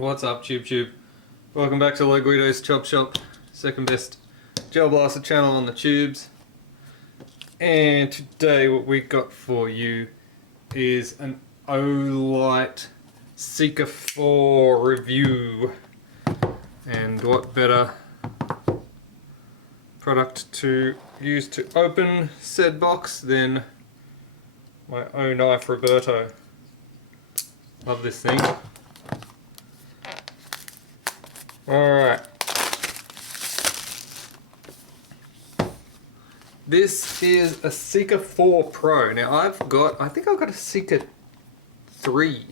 What's up, Tube? Welcome back to Low Guido's Chop Shop, second best gel blaster channel on the tubes. And today what we got for you is an Olight Seeker 4 review. And what better product to use to open said box than my own knife, Roberto. Love this thing. Alright. This is a Seeker 4 Pro. Now I think I've got a Seeker 3.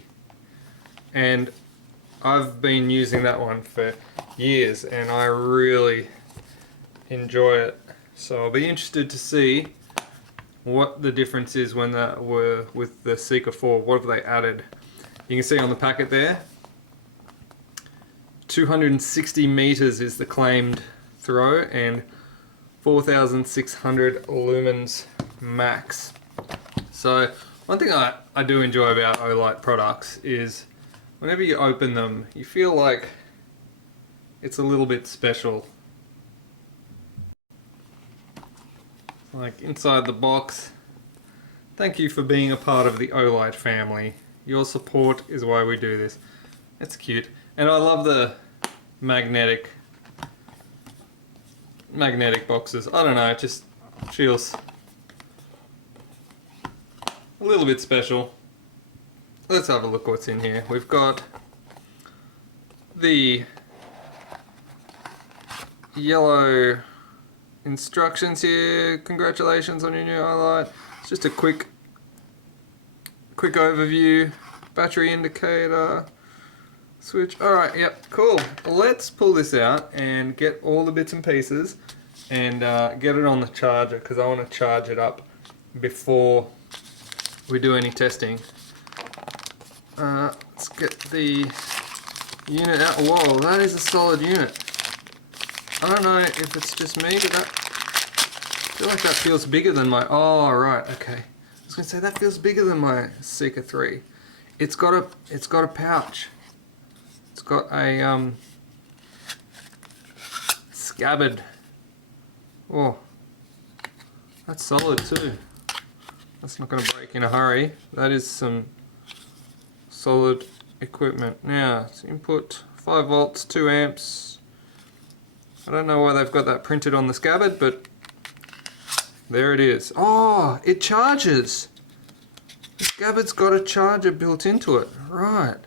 And I've been using that one for years and I really enjoy it. So I'll be interested to see what the difference is when that were with the Seeker 4. What have they added? You can see on the packet there, 260 meters is the claimed throw and 4,600 lumens max. So one thing I do enjoy about Olight products is whenever you open them, you feel like it's a little bit special. Like inside the box, thank you for being a part of the Olight family. Your support is why we do this. It's cute. And I love the magnetic boxes. I don't know, it just feels a little bit special. Let's have a look what's in here. We've got the yellow instructions here. Congratulations on your new Olight. It's just a quick overview. Battery indicator. Switch. Alright, yep, cool. Let's pull this out and get all the bits and pieces and get it on the charger because I want to charge it up before we do any testing. Let's get the unit out. Whoa, that is a solid unit. I don't know if it's just me, but I feel like that feels bigger than my... Oh, right, okay. I was going to say that feels bigger than my Seeker 3. It's got a pouch. It's got a scabbard. Oh, that's solid too. That's not going to break in a hurry. That is some solid equipment. Now, it's input 5 volts, 2 amps. I don't know why they've got that printed on the scabbard, but there it is. Oh, it charges. The scabbard's got a charger built into it. Right.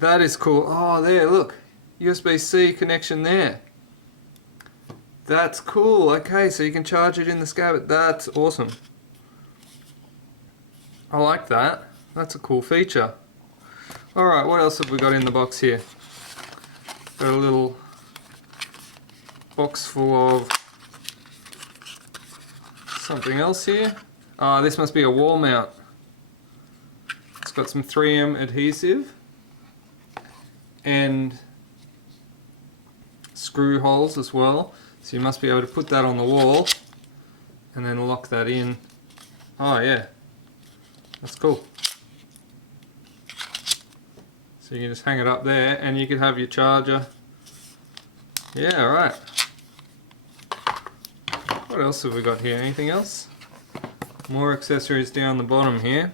That is cool. Oh, there, look. USB-C connection there. That's cool. Okay, so you can charge it in the scabbard. That's awesome. I like that. That's a cool feature. Alright, what else have we got in the box here? Got a little box full of something else here. This must be a wall mount. It's got some 3M adhesive and screw holes as well. So you must be able to put that on the wall and then lock that in. Oh yeah, that's cool. So you can just hang it up there and you can have your charger. Yeah, right. What else have we got here? Anything else? More accessories down the bottom here.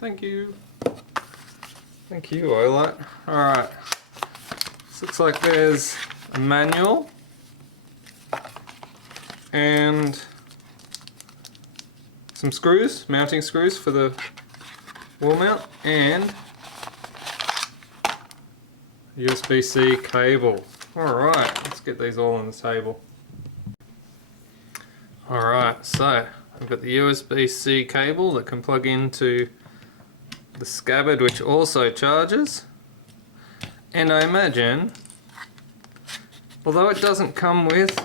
Thank you. Thank you, Olight. Alright. This looks like there's a manual and some screws, mounting screws for the wall mount, and USB-C cable. Alright, let's get these all on the table. Alright, so I've got the USB-C cable that can plug into the scabbard, which also charges. And I imagine, although it doesn't come with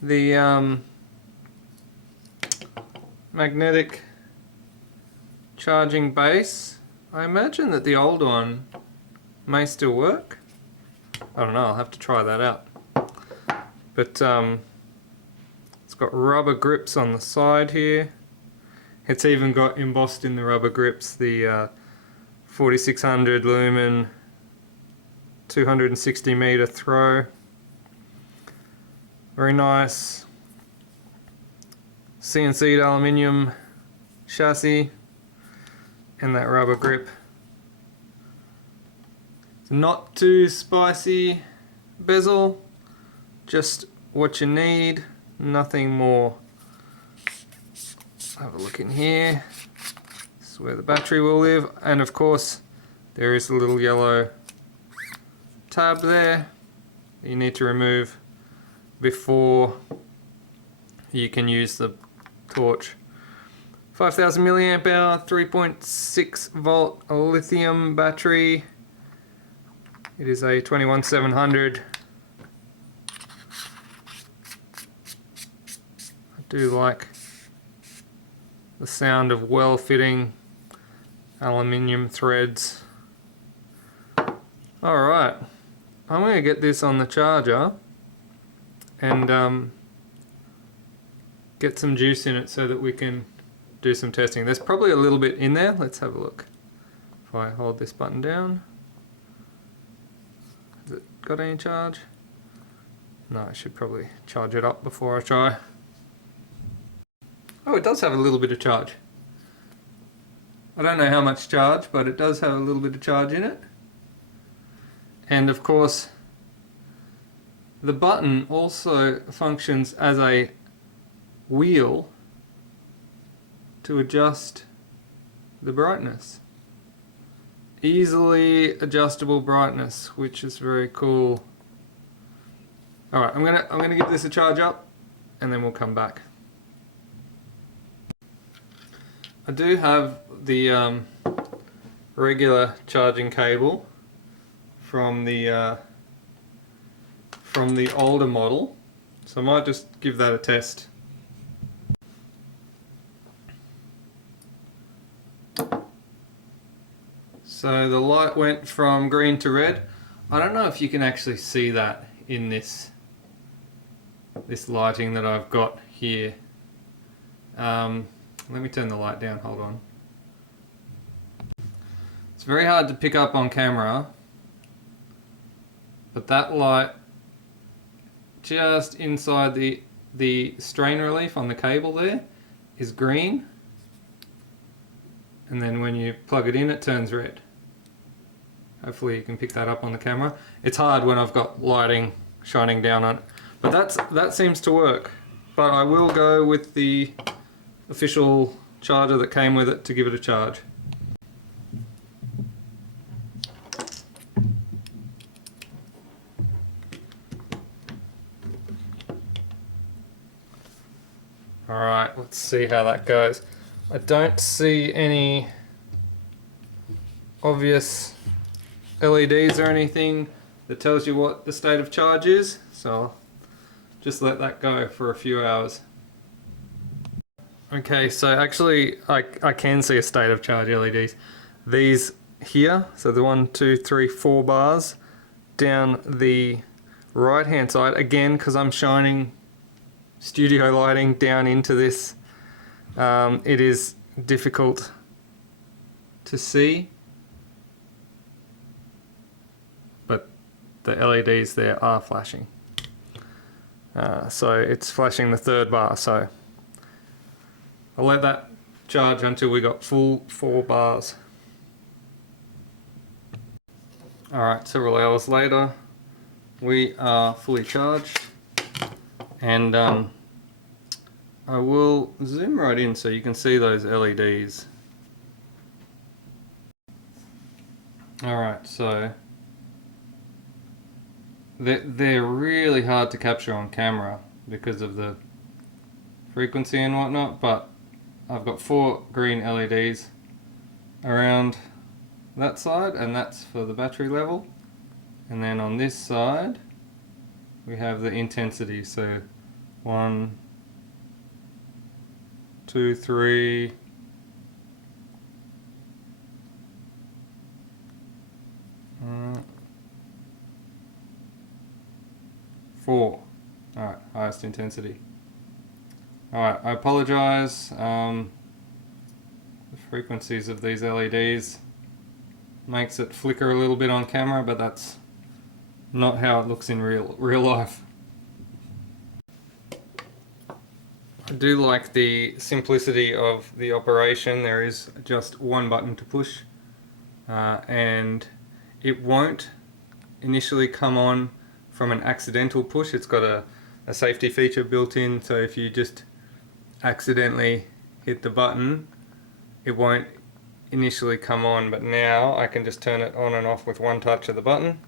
the magnetic charging base, I imagine that the old one may still work. I don't know, I'll have to try that out. But it's got rubber grips on the side here. It's even got embossed in the rubber grips the 4600 lumen 260 meter throw. Very nice CNC'd aluminium chassis and that rubber grip. It's not too spicy bezel, just what you need, nothing more. Have a look in here. This is where the battery will live, and of course there is a little yellow tab there that you need to remove before you can use the torch. 5000 milliamp hour, 3.6 volt lithium battery. It is a 21700. I do like the sound of well-fitting aluminium threads. Alright, I'm going to get this on the charger and get some juice in it so that we can do some testing. There's probably a little bit in there. Let's have a look. If I hold this button down, has it got any charge? No, I should probably charge it up before I try. Oh, it does have a little bit of charge. I don't know how much charge, but it does have a little bit of charge in it. And of course, the button also functions as a wheel to adjust the brightness. Easily adjustable brightness, which is very cool. Alright, I'm gonna give this a charge up and then we'll come back. I do have the regular charging cable from the older model, so I might just give that a test. So the light went from green to red. I don't know if you can actually see that in this lighting that I've got here. Let me turn the light down, hold on. It's very hard to pick up on camera, but that light just inside the strain relief on the cable there is green, and then when you plug it in it turns red. Hopefully you can pick that up on the camera. It's hard when I've got lighting shining down on it, but that seems to work. But I will go with the official charger that came with it to give it a charge. Alright, let's see how that goes. I don't see any obvious LEDs or anything that tells you what the state of charge is, so I'll just let that go for a few hours. Okay, so actually I can see a state of charge LEDs. These here, so the 1, 2, 3, 4 bars down the right hand side, again because I'm shining studio lighting down into this, it is difficult to see, but the LEDs there are flashing. So it's flashing the third bar, so I'll let that charge until we got full 4 bars. Alright, several hours later we are fully charged, and I will zoom right in so you can see those LEDs. Alright, so they're really hard to capture on camera because of the frequency and whatnot, but I've got 4 green LEDs around that side, and that's for the battery level. And then on this side we have the intensity, so 1, 2, 3, 4. Alright, highest intensity. Alright, I apologise. The frequencies of these LEDs makes it flicker a little bit on camera, but that's not how it looks in real life. I do like the simplicity of the operation. There is just one button to push, and it won't initially come on from an accidental push. It's got a safety feature built in, so if you just accidentally hit the button, it won't initially come on, but now I can just turn it on and off with one touch of the button,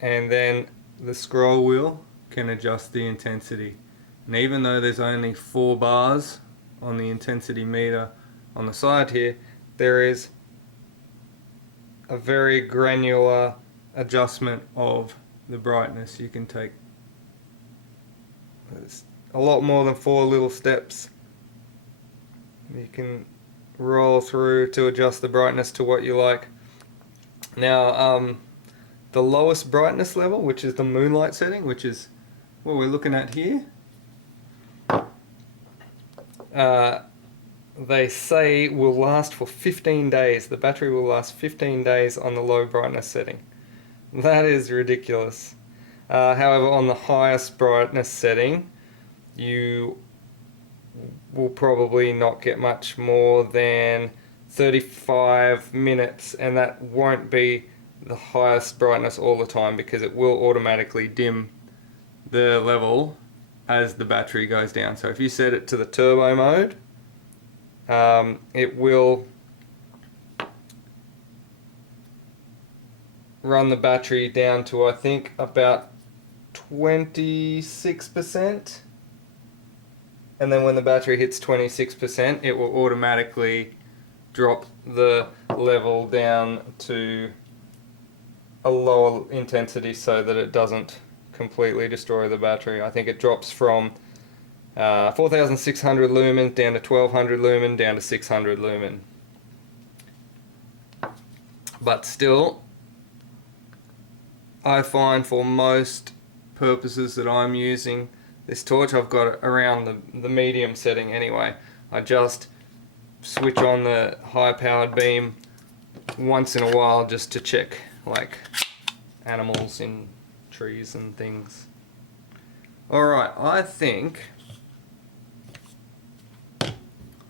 and then the scroll wheel can adjust the intensity. And even though there's only 4 bars on the intensity meter on the side here, there is a very granular adjustment of the brightness. You can take a lot more than 4 little steps. You can roll through to adjust the brightness to what you like. Now, the lowest brightness level, which is the moonlight setting, which is what we're looking at here, they say will last for 15 days. The battery will last 15 days on the low brightness setting. That is ridiculous. However, on the highest brightness setting, you will probably not get much more than 35 minutes, and that won't be the highest brightness all the time, because it will automatically dim the level as the battery goes down. So if you set it to the turbo mode, it will run the battery down to, I think, about 26%, and then when the battery hits 26%, it will automatically drop the level down to a lower intensity so that it doesn't completely destroy the battery. I think it drops from 4,600 lumen down to 1,200 lumen down to 600 lumen. But still, I find for most purposes that I'm using this torch, I've got it around the medium setting anyway. I just switch on the high powered beam once in a while just to check like animals in trees and things. Alright, I think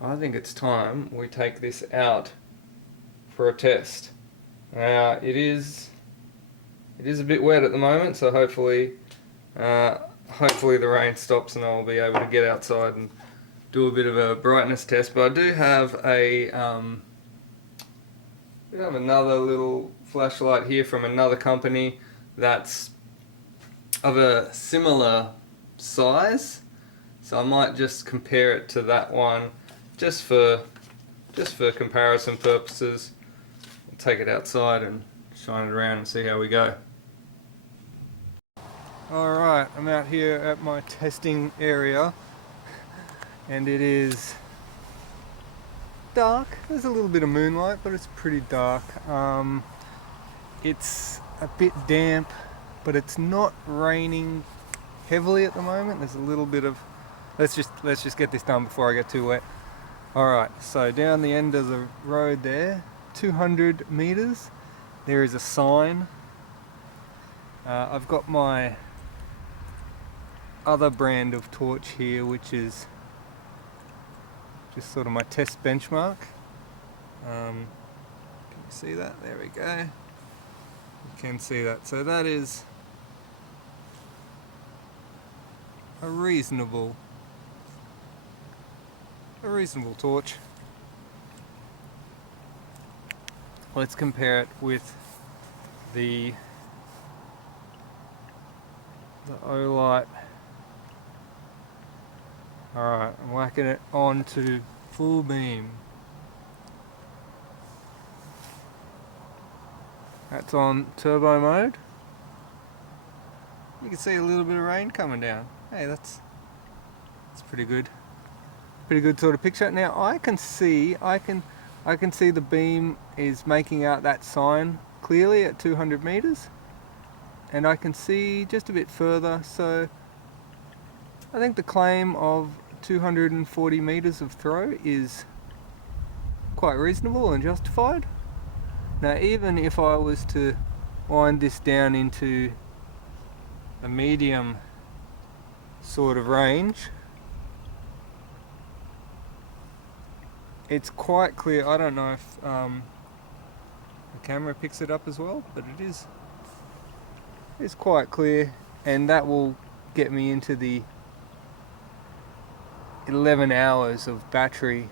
it's time we take this out for a test. Now it is a bit wet at the moment, so hopefully the rain stops and I'll be able to get outside and do a bit of a brightness test. But I do have another little flashlight here from another company that's of a similar size, so I might just compare it to that one just for comparison purposes. I'll take it outside and shine it around and see how we go. Alright, I'm out here at my testing area, and it is dark. There's a little bit of moonlight, but it's pretty dark. It's a bit damp, but it's not raining heavily at the moment. There's a little bit of... Let's just get this done before I get too wet. Alright, so down the end of the road there, 200 meters, there is a sign. I've got my other brand of torch here, which is just sort of my test benchmark. Can you see that? There we go. You can see that. So that is a reasonable torch. Let's compare it with the Olight. Alright, I'm whacking it on to full beam. That's on turbo mode. You can see a little bit of rain coming down. Hey, that's pretty good. Pretty good sort of picture. Now I can see the beam is making out that sign clearly at 200 meters, and I can see just a bit further, so I think the claim of 240 meters of throw is quite reasonable and justified. Now, even if I was to wind this down into a medium sort of range, it's quite clear. I don't know if the camera picks it up as well, but it's quite clear, and that will get me into the 11 hours of battery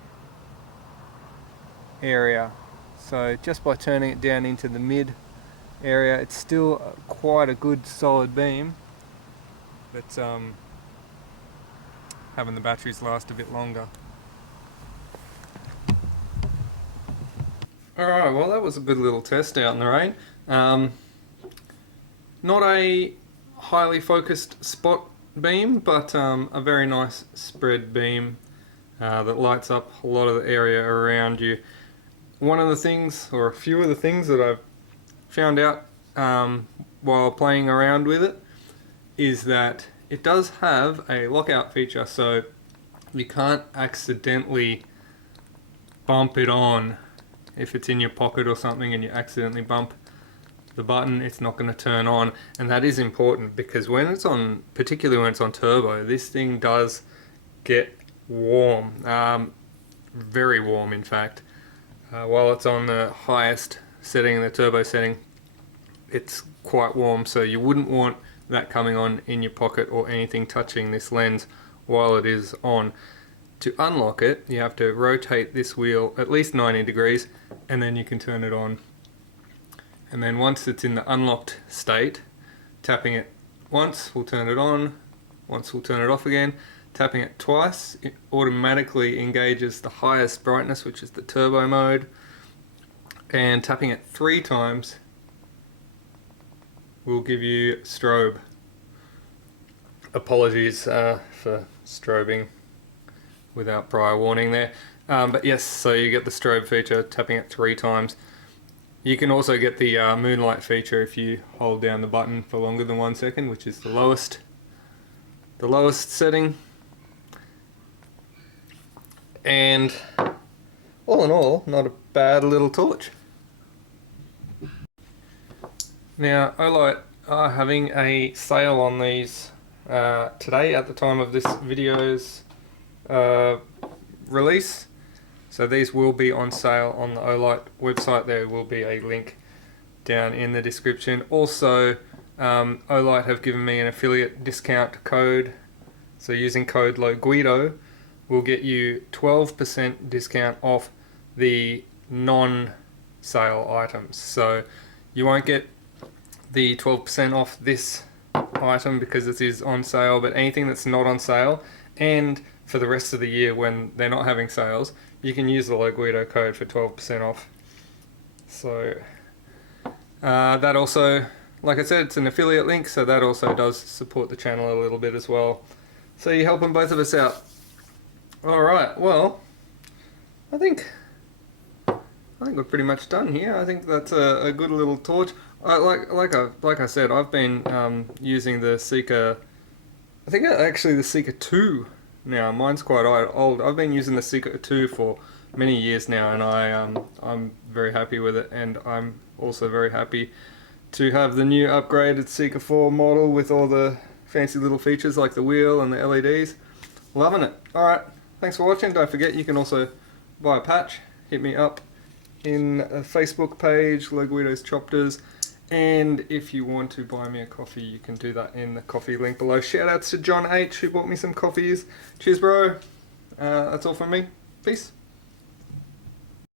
area. So just by turning it down into the mid area, it's still quite a good solid beam, but having the batteries last a bit longer. Alright, well that was a good little test out in the rain. Not a highly focused spot beam, but a very nice spread beam that lights up a lot of the area around you. One of the things, or a few of the things that I've found out while playing around with it, is that it does have a lockout feature, so you can't accidentally bump it on. If it's in your pocket or something and you accidentally bump the button, it's not going to turn on, and that is important because when it's on, particularly when it's on turbo, this thing does get warm, very warm in fact. While it's on the highest setting, the turbo setting, it's quite warm, so you wouldn't want that coming on in your pocket or anything touching this lens while it is on. To unlock it, you have to rotate this wheel at least 90 degrees and then you can turn it on. And then once it's in the unlocked state, tapping it once will turn it on, once will turn it off again. Tapping it twice, it automatically engages the highest brightness, which is the turbo mode. And tapping it 3 times will give you strobe. Apologies for strobing without prior warning there. But yes, so you get the strobe feature, tapping it 3 times. You can also get the moonlight feature if you hold down the button for longer than 1 second, which is the lowest setting. And all in all, not a bad little torch. Now, Olight are having a sale on these today at the time of this video's release. So these will be on sale on the Olight website. There will be a link down in the description. Also, Olight have given me an affiliate discount code. So using code LOGUIDO will get you 12% discount off the non-sale items. So you won't get the 12% off this item because it is on sale, but anything that's not on sale, and for the rest of the year when they're not having sales, you can use the LOGUIDO code for 12% off. So that also, like I said, it's an affiliate link, so that also does support the channel a little bit as well. So you're helping both of us out. Alright, well, I think we're pretty much done here. I think that's a good little torch. Like I said, I've been using the Seeker, I think actually the Seeker 2 now. Mine's quite old. I've been using the Seeker 2 for many years now, and I'm very happy with it, and I'm also very happy to have the new upgraded Seeker 4 model with all the fancy little features like the wheel and the LEDs. Loving it. Alright, thanks for watching. Don't forget you can also buy a patch. Hit me up in a Facebook page, LOGUIDO's Chopters. And if you want to buy me a coffee, you can do that in the coffee link below. Shout outs to John H who bought me some coffees. Cheers, bro. That's all from me. Peace.